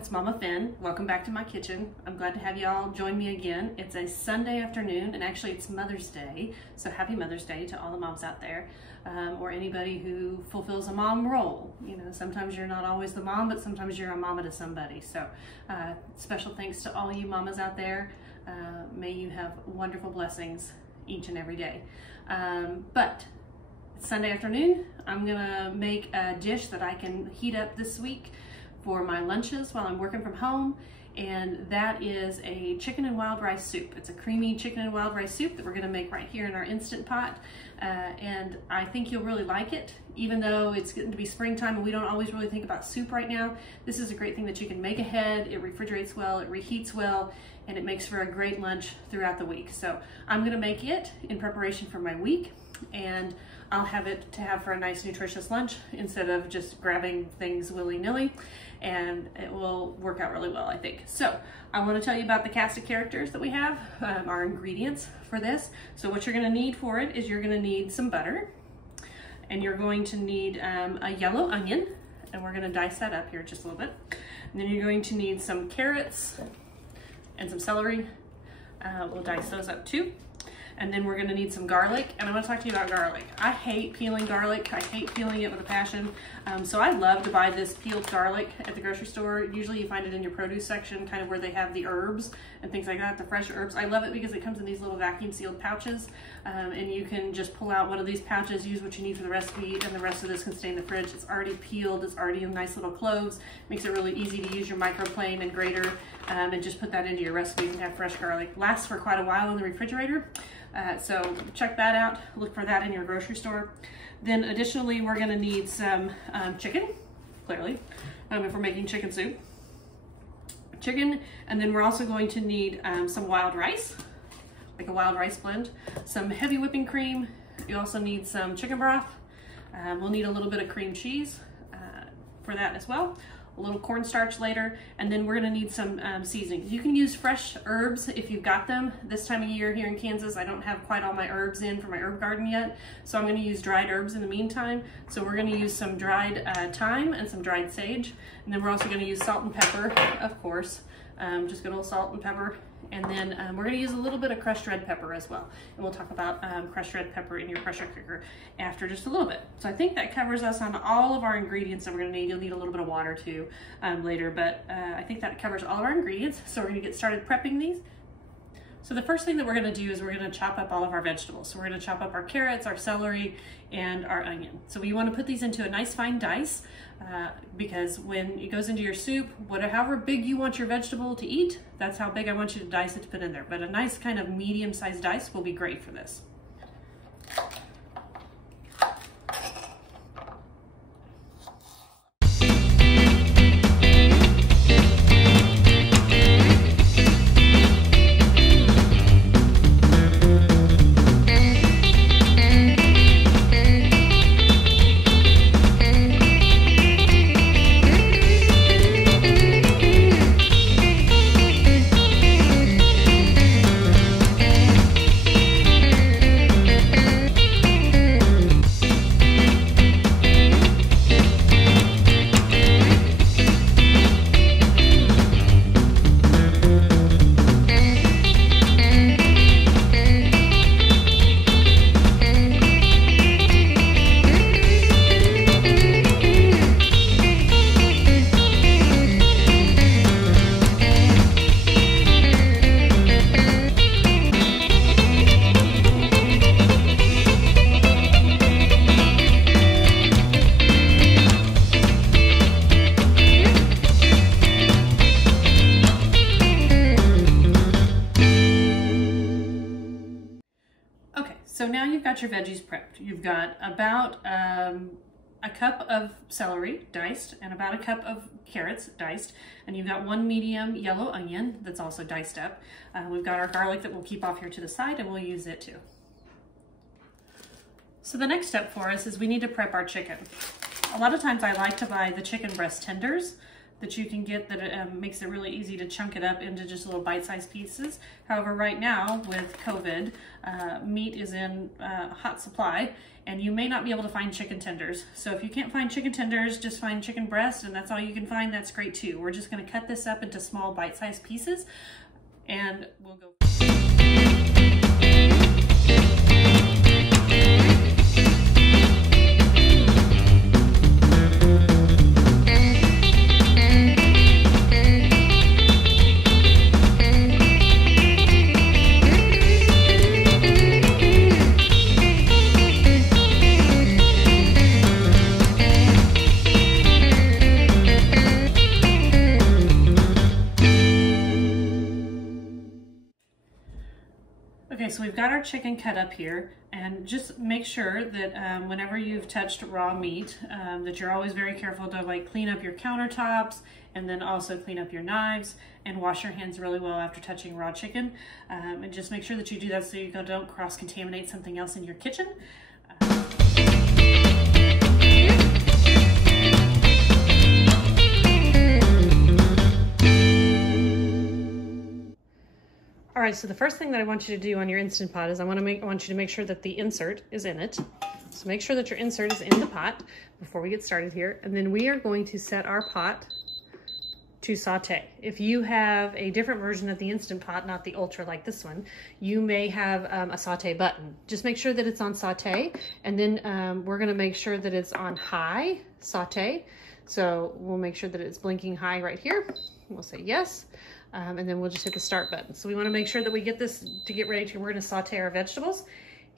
it's MamaFin. Welcome back to my kitchen. I'm glad to have you all join me again. It's a Sunday afternoon, and actually it's Mother's Day, so happy Mother's Day to all the moms out there, or anybody who fulfills a mom role. You know, sometimes you're not always the mom, but sometimes you're a mama to somebody. So special thanks to all you mamas out there. May you have wonderful blessings each and every day. But it's Sunday afternoon. I'm gonna make a dish that I can heat up this week for my lunches while I'm working from home, and that is a chicken and wild rice soup. It's a creamy chicken and wild rice soup that we're gonna make right here in our Instant Pot, and I think you'll really like it. Even though it's getting to be springtime and we don't always really think about soup right now, this is a great thing that you can make ahead. It refrigerates well, it reheats well, and it makes for a great lunch throughout the week. So I'm gonna make it in preparation for my week, and I'll have it to have for a nice nutritious lunch instead of just grabbing things willy-nilly, and it will work out really well, I think. So I want to tell you about the cast of characters that we have, our ingredients for this. So what you're going to need for it is you're going to need some butter, and you're going to need a yellow onion, and we're going to dice that up here just a little bit. And then you're going to need some carrots and some celery. We'll dice those up too. And then we're gonna need some garlic, and I wanna talk to you about garlic. I hate peeling garlic. I hate peeling it with a passion. So I love to buy this peeled garlic at the grocery store. Usually you find it in your produce section, kind of where they have the herbs and things like that, the fresh herbs. I love it because it comes in these little vacuum sealed pouches, and you can just pull out one of these pouches, use what you need for the recipe, and the rest of this can stay in the fridge. It's already peeled, it's already in nice little cloves. Makes it really easy to use your microplane and grater, and just put that into your recipes and have fresh garlic. Lasts for quite a while in the refrigerator. So check that out, look for that in your grocery store. Then additionally, we're gonna need some chicken, clearly, if we're making chicken soup. Chicken, and then we're also going to need some wild rice, like a wild rice blend, some heavy whipping cream. You also need some chicken broth. We'll need a little bit of cream cheese for that as well. A little cornstarch later, and then we're gonna need some seasonings. You can use fresh herbs if you've got them. This time of year here in Kansas, I don't have quite all my herbs in for my herb garden yet, so I'm gonna use dried herbs in the meantime. So we're gonna use some dried thyme and some dried sage, and then we're also gonna use salt and pepper, of course, just good old salt and pepper. And then we're gonna use a little bit of crushed red pepper as well. And we'll talk about crushed red pepper in your pressure cooker after just a little bit. So I think that covers us on all of our ingredients that we're gonna need. You'll need a little bit of water too later, but I think that covers all of our ingredients. So we're gonna get started prepping these. So the first thing that we're gonna do is we're gonna chop up all of our vegetables. So we're gonna chop up our carrots, our celery, and our onion. So you wanna put these into a nice fine dice because when it goes into your soup, however big you want your vegetable to eat, that's how big I want you to dice it to put in there. But a nice kind of medium-sized dice will be great for this. So now you've got your veggies prepped. You've got about a cup of celery diced and about a cup of carrots diced, and you've got one medium yellow onion that's also diced up. We've got our garlic that we'll keep off here to the side, and we'll use it too. So the next step for us is we need to prep our chicken. A lot of times I like to buy the chicken breast tenders. that you can get that makes it really easy to chunk it up into just little bite-sized pieces. However, right now with COVID, meat is in hot supply, and you may not be able to find chicken tenders. So if you can't find chicken tenders, just find chicken breast, and that's all you can find. That's great too. We're just going to cut this up into small bite-sized pieces, and we'll go. Okay, so we've got our chicken cut up here, and just make sure that whenever you've touched raw meat, that you're always very careful to like clean up your countertops, and then also clean up your knives and wash your hands really well after touching raw chicken. And just make sure that you do that so you don't cross-contaminate something else in your kitchen. All right, so the first thing that I want you to do on your Instant Pot is I want you to make sure that the insert is in it. So make sure that your insert is in the pot before we get started here. And then we are going to set our pot to saute. If you have a different version of the Instant Pot, not the Ultra like this one, you may have a saute button. Just make sure that it's on saute, and then we're gonna make sure that it's on high saute. So we'll make sure that it's blinking high right here. We'll say yes. And then we'll just hit the start button. So we want to make sure that we get this to get ready to, we're going to saute our vegetables,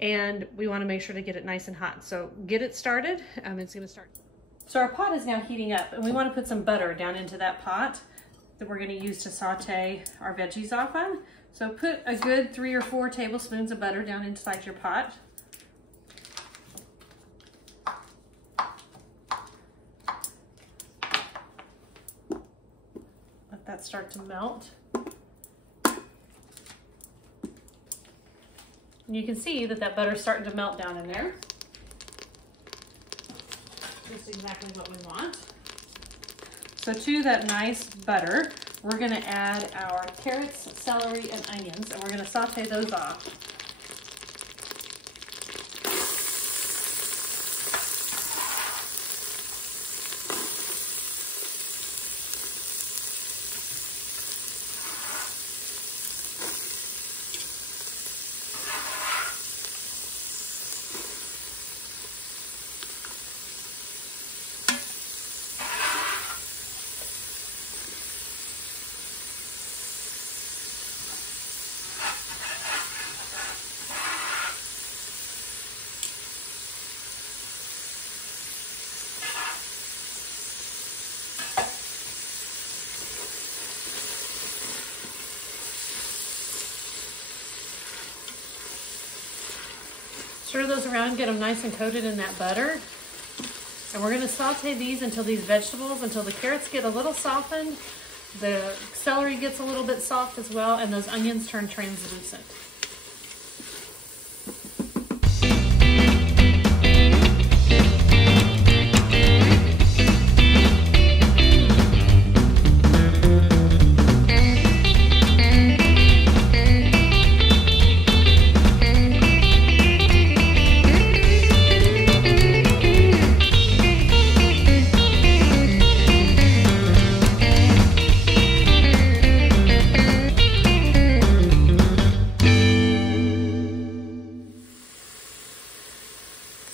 and we want to make sure to get it nice and hot. So get it started. It's going to start. So our pot is now heating up, and we want to put some butter down into that pot that we're going to use to saute our veggies off on. So put a good 3 or 4 tablespoons of butter down inside your pot. That start to melt. And you can see that that butter's starting to melt down in there. Just exactly what we want. So to that nice butter, we're going to add our carrots, celery, and onions, and we're going to saute those off. Stir those around, get them nice and coated in that butter. And we're going to saute these until the carrots get a little softened, the celery gets a little bit soft as well, and those onions turn translucent.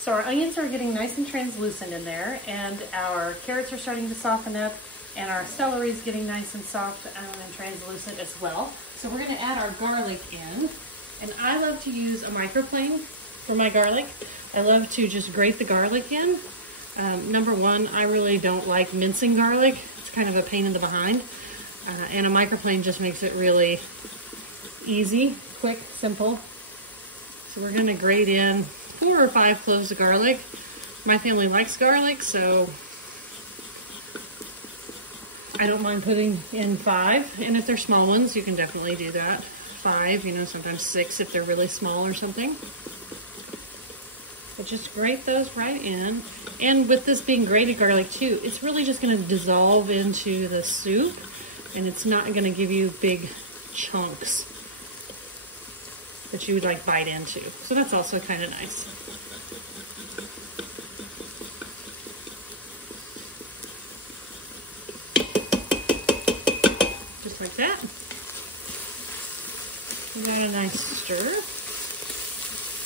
So our onions are getting nice and translucent in there, and our carrots are starting to soften up, and our celery is getting nice and soft and translucent as well. So we're going to add our garlic in, and I love to use a microplane for my garlic. I love to just grate the garlic in. Number one, I really don't like mincing garlic. It's kind of a pain in the behind, and a microplane just makes it really easy, quick, simple. So we're going to grate in 4 or 5 cloves of garlic. My family likes garlic, so I don't mind putting in 5. And if they're small ones, you can definitely do that. 5, you know, sometimes 6 if they're really small or something. But just grate those right in. And with this being grated garlic too, it's really just gonna dissolve into the soup and it's not gonna give you big chunks that you would like bite into. So that's also kind of nice. Just like that. Give that a nice stir.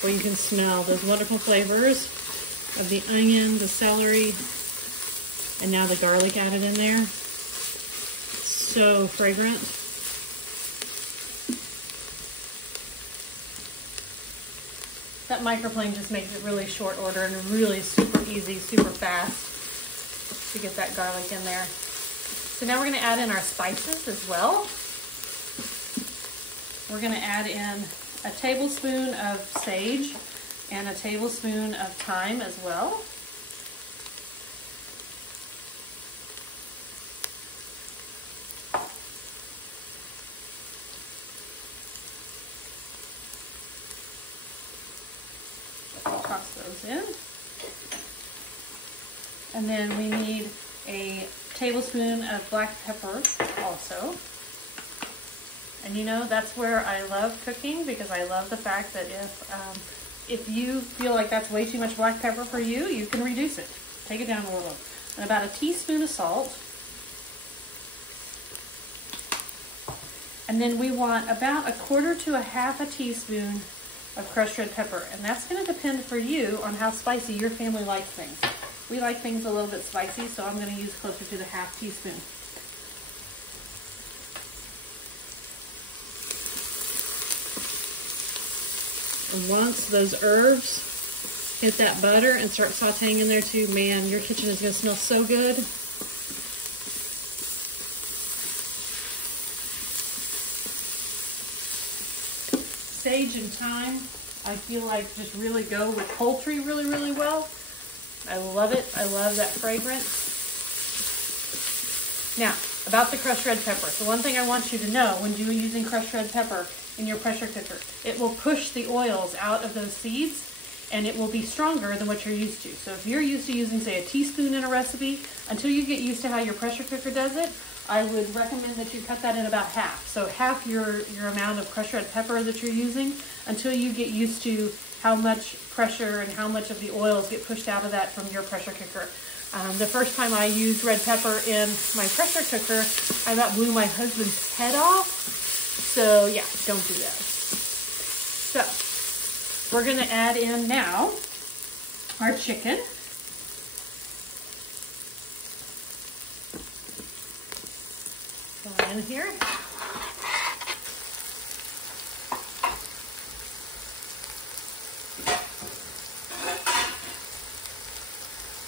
Where you can smell those wonderful flavors of the onion, the celery, and now the garlic added in there. So fragrant. That microflame just makes it really short order and really super easy, super fast to get that garlic in there. So now we're going to add in our spices as well. We're going to add in a tablespoon of sage and a tablespoon of thyme as well. Toss those in. And then we need a tablespoon of black pepper also. And you know, that's where I love cooking, because I love the fact that if you feel like that's way too much black pepper for you, you can reduce it. Take it down a little. And about a teaspoon of salt. And then we want about 1/4 to 1/2 teaspoon of crushed red pepper. And that's going to depend for you on how spicy your family likes things. We like things a little bit spicy, so I'm going to use closer to the 1/2 teaspoon. And once those herbs hit that butter and start sauteing in there too, man, your kitchen is going to smell so good. Sage and thyme, I feel like just really go with poultry really, really well. I love it. I love that fragrance. Now, about the crushed red pepper. So one thing I want you to know when you're using crushed red pepper in your pressure cooker, it will push the oils out of those seeds and it will be stronger than what you're used to. So if you're used to using, say, a teaspoon in a recipe, until you get used to how your pressure cooker does it, I would recommend that you cut that in about half. So half your amount of crushed red pepper that you're using until you get used to how much pressure and how much of the oils get pushed out of that from your pressure cooker. The first time I used red pepper in my pressure cooker, I about blew my husband's head off. So yeah, don't do that. So we're gonna add in now our chicken. Go in here.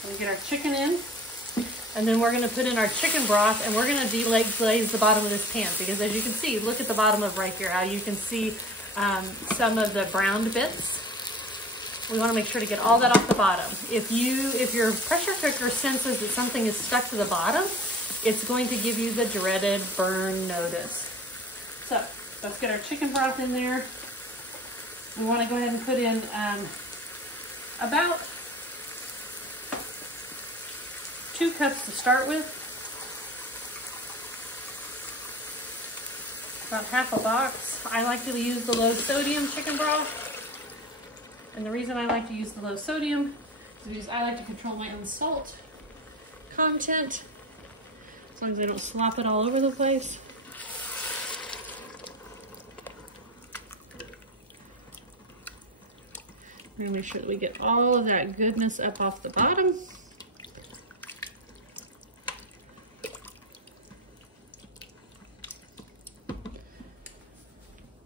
We get our chicken in, and then we're going to put in our chicken broth, and we're going to deglaze the bottom of this pan, because as you can see, look at the bottom of right here, how you can see some of the browned bits. We want to make sure to get all that off the bottom. If your pressure cooker senses that something is stuck to the bottom, it's going to give you the dreaded burn notice. So let's get our chicken broth in there. We want to go ahead and put in about 2 cups to start with. About half a box. I like to use the low sodium chicken broth. And the reason I like to use the low sodium is because I like to control my own salt content, as long as I don't slop it all over the place. We're gonna make sure that we get all of that goodness up off the bottom.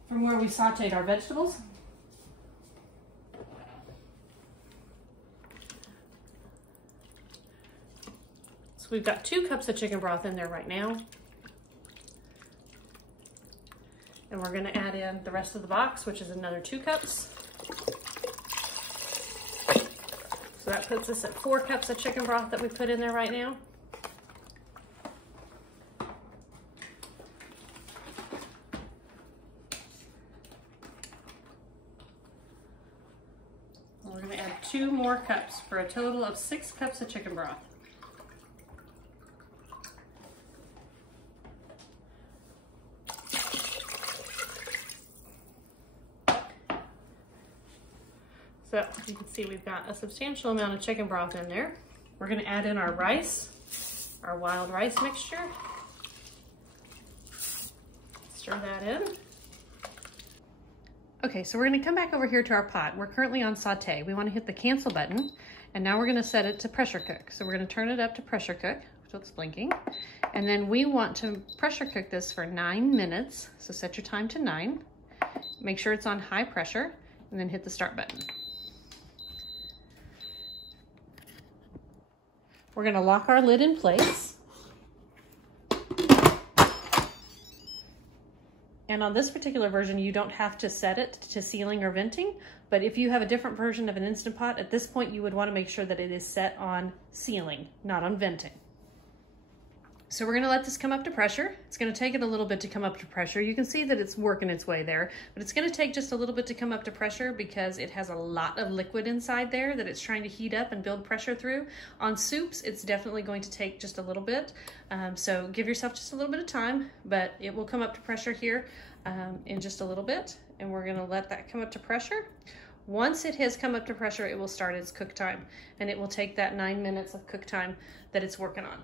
From where we sauteed our vegetables. So we've got 2 cups of chicken broth in there right now. And we're gonna add in the rest of the box, which is another 2 cups. So that puts us at 4 cups of chicken broth that we put in there right now. And we're gonna add 2 more cups for a total of 6 cups of chicken broth. So you can see we've got a substantial amount of chicken broth in there. We're going to add in our rice, our wild rice mixture. Stir that in. Okay, so we're going to come back over here to our pot. We're currently on saute. We want to hit the cancel button, and now we're going to set it to pressure cook. So we're going to turn it up to pressure cook, so it's blinking. And then we want to pressure cook this for 9 minutes. So set your time to 9. Make sure it's on high pressure, and then hit the start button. We're going to lock our lid in place. And on this particular version, you don't have to set it to sealing or venting, but if you have a different version of an Instant Pot, at this point you would want to make sure that it is set on sealing, not on venting. So we're going to let this come up to pressure. It's going to take it a little bit to come up to pressure. You can see that it's working its way there, but it's going to take just a little bit to come up to pressure because it has a lot of liquid inside there that it's trying to heat up and build pressure through. On soups, it's definitely going to take just a little bit. So give yourself just a little bit of time, but it will come up to pressure here in just a little bit. And we're going to let that come up to pressure. Once it has come up to pressure, it will start its cook time, and it will take that 9 minutes of cook time that it's working on.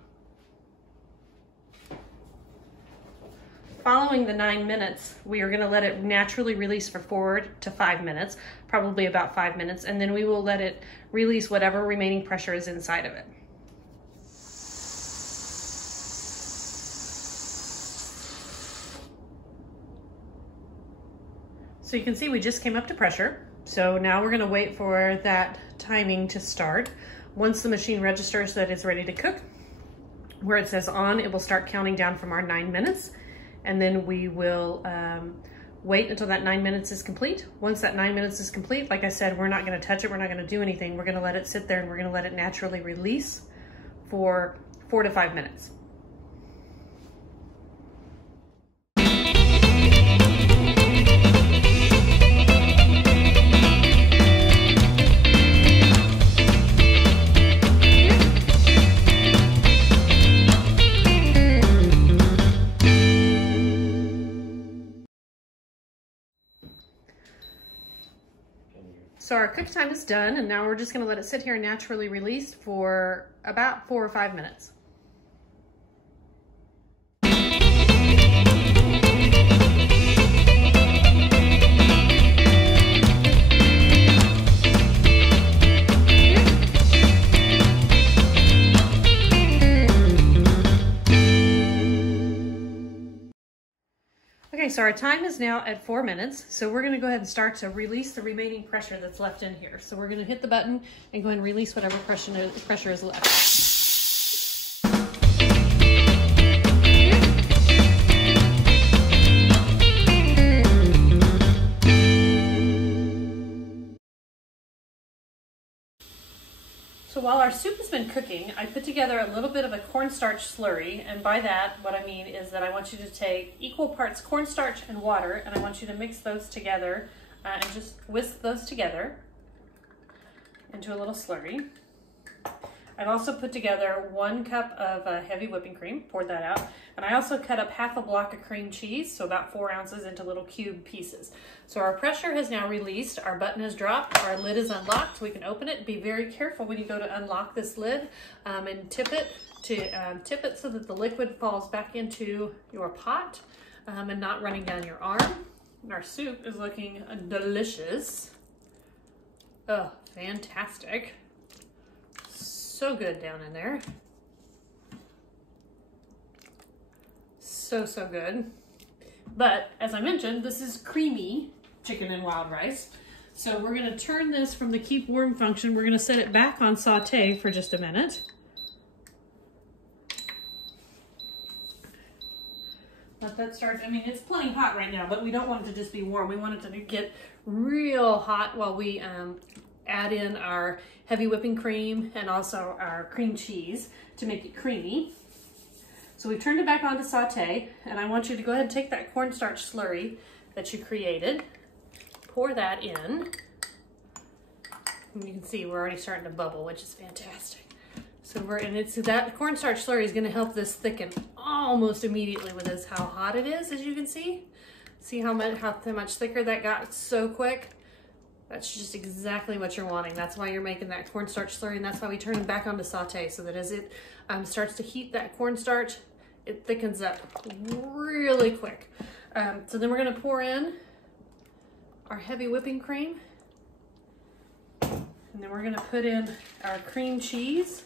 Following the 9 minutes, we are going to let it naturally release for 4 to 5 minutes, probably about 5 minutes, and then we will let it release whatever remaining pressure is inside of it. So you can see we just came up to pressure. So now we're going to wait for that timing to start. Once the machine registers that it's ready to cook, where it says on, it will start counting down from our 9 minutes. And then we will wait until that 9 minutes is complete. Once that 9 minutes is complete, like I said, we're not going to touch it. We're not going to do anything. We're going to let it sit there, and we're going to let it naturally release for 4 to 5 minutes. So our cook time is done, and now we're just going to let it sit here and naturally release for about 4 or 5 minutes. Okay, so our time is now at 4 minutes. So we're going to go ahead and start to release the remaining pressure that's left in here. So we're going to hit the button and go ahead and release whatever pressure is left. So while our soup has been cooking, I put together a little bit of a cornstarch slurry, and by that, what I mean is that I want you to take equal parts cornstarch and water, and I want you to mix those together and just whisk those together into a little slurry. I've also put together 1 cup of heavy whipping cream, poured that out, and I also cut up half a block of cream cheese, so about 4 ounces, into little cube pieces. So our pressure has now released, our button has dropped, our lid is unlocked, so we can open it. Be very careful when you go to unlock this lid and tip it so that the liquid falls back into your pot and not running down your arm. And our soup is looking delicious. Oh, fantastic. So good down in there. So good. But as I mentioned, this is creamy chicken and wild rice. So we're going to turn this from the keep warm function. We're going to set it back on saute for just a minute. Let that start. I mean, it's plenty hot right now, but we don't want it to just be warm. We want it to get real hot while we add in our heavy whipping cream and also our cream cheese to make it creamy. So we've turned it back on to saute, and I want you to go ahead and take that cornstarch slurry that you created, pour that in, And you can see we're already starting to bubble, which is fantastic. So that cornstarch slurry is going to help this thicken almost immediately with this, how hot it is, as you can see. See how much thicker that got so quick? That's just exactly what you're wanting. That's why you're making that cornstarch slurry, and that's why we turn it back on to saute, so that as it starts to heat that cornstarch, it thickens up really quick. So then we're going to pour in our heavy whipping cream, and then we're going to put in our cream cheese.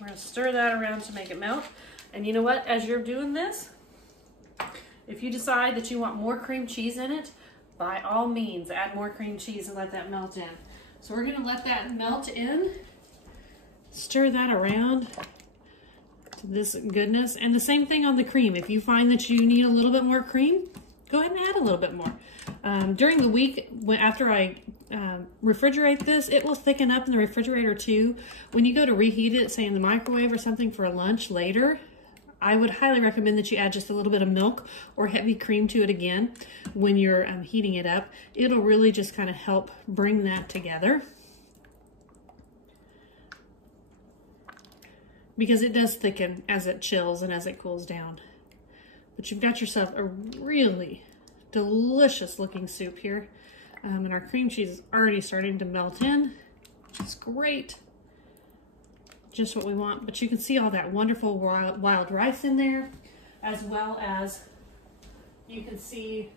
We're going to stir that around to make it melt. And you know what? As you're doing this, if you decide that you want more cream cheese in it, by all means, add more cream cheese and let that melt in. So we're going to let that melt in, stir that around to this goodness. And the same thing on the cream. If you find that you need a little bit more cream, go ahead and add a little bit more. During the week, after I refrigerate this, it will thicken up in the refrigerator too. When you go to reheat it, say in the microwave or something for a lunch later, I would highly recommend that you add just a little bit of milk or heavy cream to it again when you're heating it up. It'll really just kind of help bring that together, because it does thicken as it chills and as it cools down. But you've got yourself a really delicious looking soup here. And our cream cheese is already starting to melt in, which is great. Just what we want. But you can see all that wonderful wild rice in there, as well as you can see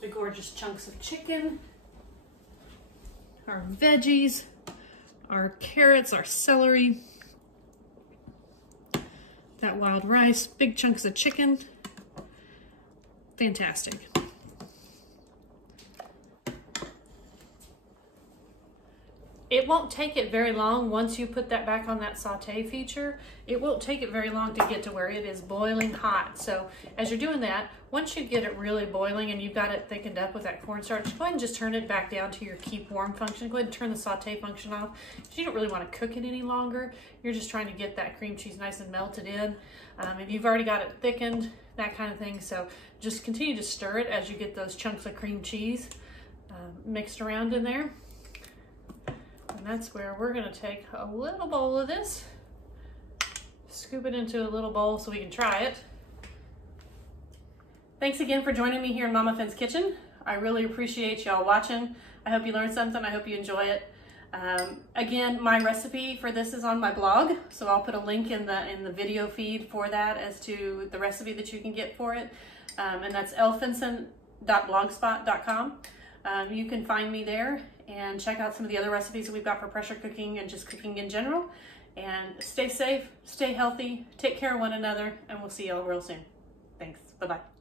the gorgeous chunks of chicken, our veggies, our carrots, our celery, that wild rice, big chunks of chicken. Fantastic. It won't take it very long once you put that back on that saute feature. It won't take it very long to get to where it is boiling hot. So as you're doing that, once you get it really boiling and you've got it thickened up with that cornstarch, go ahead and just turn it back down to your keep warm function. Go ahead and turn the saute function off. You don't really want to cook it any longer. You're just trying to get that cream cheese nice and melted in. And you've already got it thickened, that kind of thing. So just continue to stir it as you get those chunks of cream cheese mixed around in there. And that's where we're going to take a little bowl of this, scoop it into a little bowl so we can try it. Thanks again for joining me here in Mama Fin's kitchen. I really appreciate y'all watching. I hope you learned something. I hope you enjoy it. Again, my recipe for this is on my blog, so I'll put a link in the video feed for that as to the recipe that you can get for it. And that's elfinson.blogspot.com. You can find me there and check out some of the other recipes that we've got for pressure cooking and just cooking in general. And stay safe, stay healthy, take care of one another, and we'll see y'all real soon. Thanks. Bye-bye.